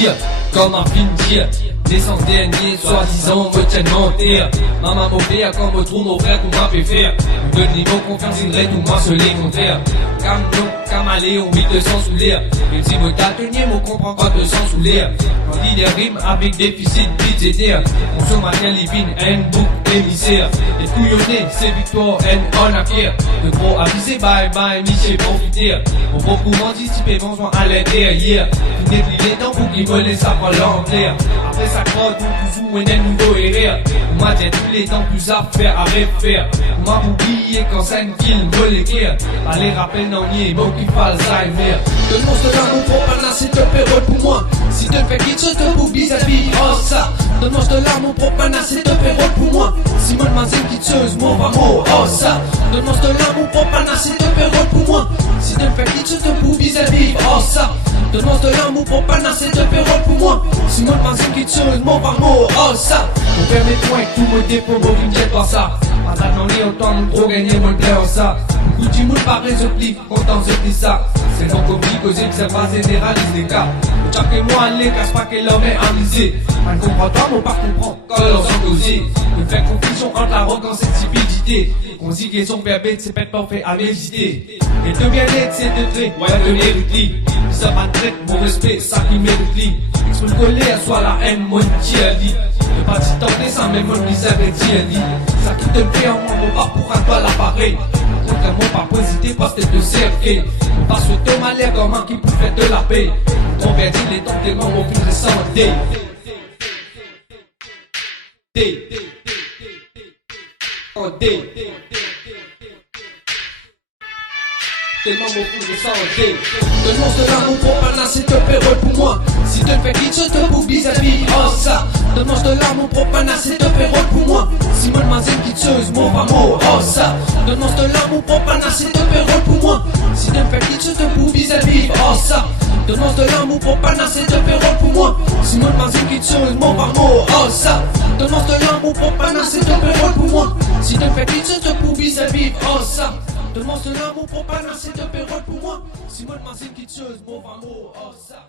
dire, comme un film dire. Naissance dernier, soi-disant, me tiennent mentir. Maman m'offert, comme me trouve mon frère, qu'on m'a fait faire. De niveau confiance, il reste tout moi se les contraires. Camion, caméléon, 1200 sous l'air. Même si vous t'atteniez, vous comprend pas 200 sous l'air. On dit des rimes avec déficit budgétaire. Consommateur, livine, haine, bouc, émissaire. Les couillonnés, c'est victoire, haine, on a fier. De trop avisé, bye bye, Michel, profiter. On va pour anticiper, bonjour à l'intérieur. Qui n'est plus les dents pour qu'ils volent ça prend l'envers. Après ça crotte, on toujours un nouveau et rire. On m'a dit tous les temps plus à faire, à refaire. On m'a oublié quand ça une kill, me l'écrire. Pas les rappels non nier, bon qu'il fasse Alzheimer. Donne-moi ce l'amour pour pas nasser te période pour moi. Si te fais quelque chose, te bouge vis-à-vis, oh ça. Donne-moi de l'amour pour pas nasser te période pour moi. Si mon mazine qui tueuse, mon amour, oh ça. Donne-moi de l'amour pour pas nasser te période pour moi. Si te fais quelque chose, te bouge vis-à-vis, oh ça. Donne-moi de l'amour pour pas nasser te période pour moi. Si mon mazine qui tueuse, mon amour, oh ça. On fait mes points, tout mon défaut, mon qui me jette pas ça. Pas dans les autant, mon trop gagné, mon plaît en ça. Ou du monde paraît, je plie, content, je plie ça. C'est non compliqué, que c'est pas généralise les cas. Chaque moi, les casse pas qu'elle l'homme est amusé. On ne comprend pas, mon pas comprend, quand l'on s'en causer. On fait confusion entre l'arrogance et la stupidité. Conjugaison verbale, c'est peut-être pas fait à méditer. Et de bien-être, c'est de trait, ouais, de mérite. Ça va traite, mon respect, ça qui mérite. Exprime colère, soit la haine, mon tiers-lit. Ne pas t'y tenter sans même mon misère et tiers-lit. Ça qui te fait en moi, mon pas pour un toi l'appareil. Contrairement, pas pour hésiter, parce que de cerquer. On passe le temps malheur comme un qui peut faire de la paix. On convertit les temps des moments plus récents. Tellement mon fou de santé. Donne-moi de l'amour pour pas nasser te période pour moi. Si te fais quelque chose, te bouge vis-à-vis, oh ça. Donne-moi de l'amour pour pas nasser te période pour moi. Si mon mazine qui tueuse, mon amour, oh ça. Donne-moi de l'amour pour pas nasser te période pour moi. Si te fais quelque chose, te bouge vis-à-vis, oh ça. Donne-moi de l'amour pour pas nasser te période pour moi. Si mon mazine qui tueuse, mon amour, oh ça. Donne-moi de l'amour pour pas nasser te période pour moi. Si te fais quelque chose, te bouge vis-à-vis, oh ça. Donne-moi de l'amour pour pas nasser de période pour moi. Si mon mazine qui tueuse, mon amour, oh ça.